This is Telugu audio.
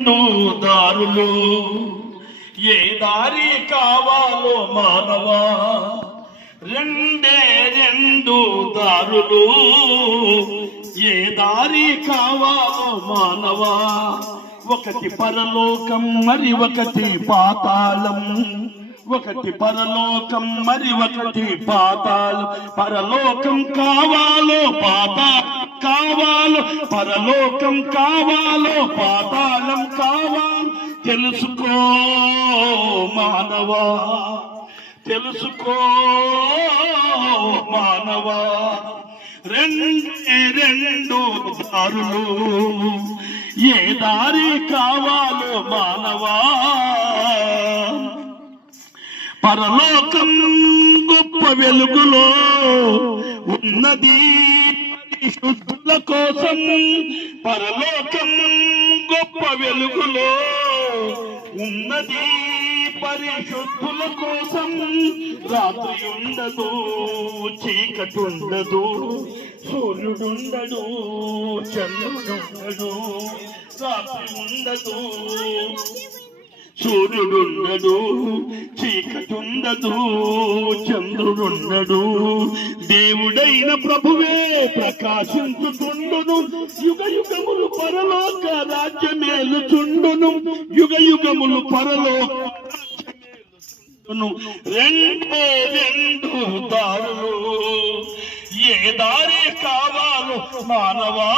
దారులు ఏ దారి కావాలో మానవా, రెండు దారులు ఏ దారి కావాలో మానవా, ఒకటి పరలోకం మరి ఒకటి పాతాళం, ఒకటి పరలోకం మరి ఒకటి పాతాళం. పరలోకం కావాలో కావాలో, పరలోకం కావాలో పాతాళం కావాలో తెలుసుకో మానవా, తెలుసుకో మానవా. రెండు దారులు ఏ దారి కావాలో మానవా. పరలోకం గొప్ప వెలుగులో ఉన్నది పరిశుద్ధుల కోసం, పరలోకం గొప్ప వెలుగులో ఉన్నది పరిశుద్ధుల కోసం. రాత్రి ఉండదు, చీకటి ఉండదు, సూర్యుడుండడు, చంద్రుడుండడు. రాత్రి ఉండదు, సూర్యుడుండడు, చీకటి ఉండదు, చంద్రుడుండడు. దేవుడైన ప్రభువే ప్రకాశించుతుండును, యుగ యుగములు పరలోక రాజ్యమేలుచుండును, యుగ యుగములు పరలోక రెండు దారులు ఏ దారి కావాలో మానవా.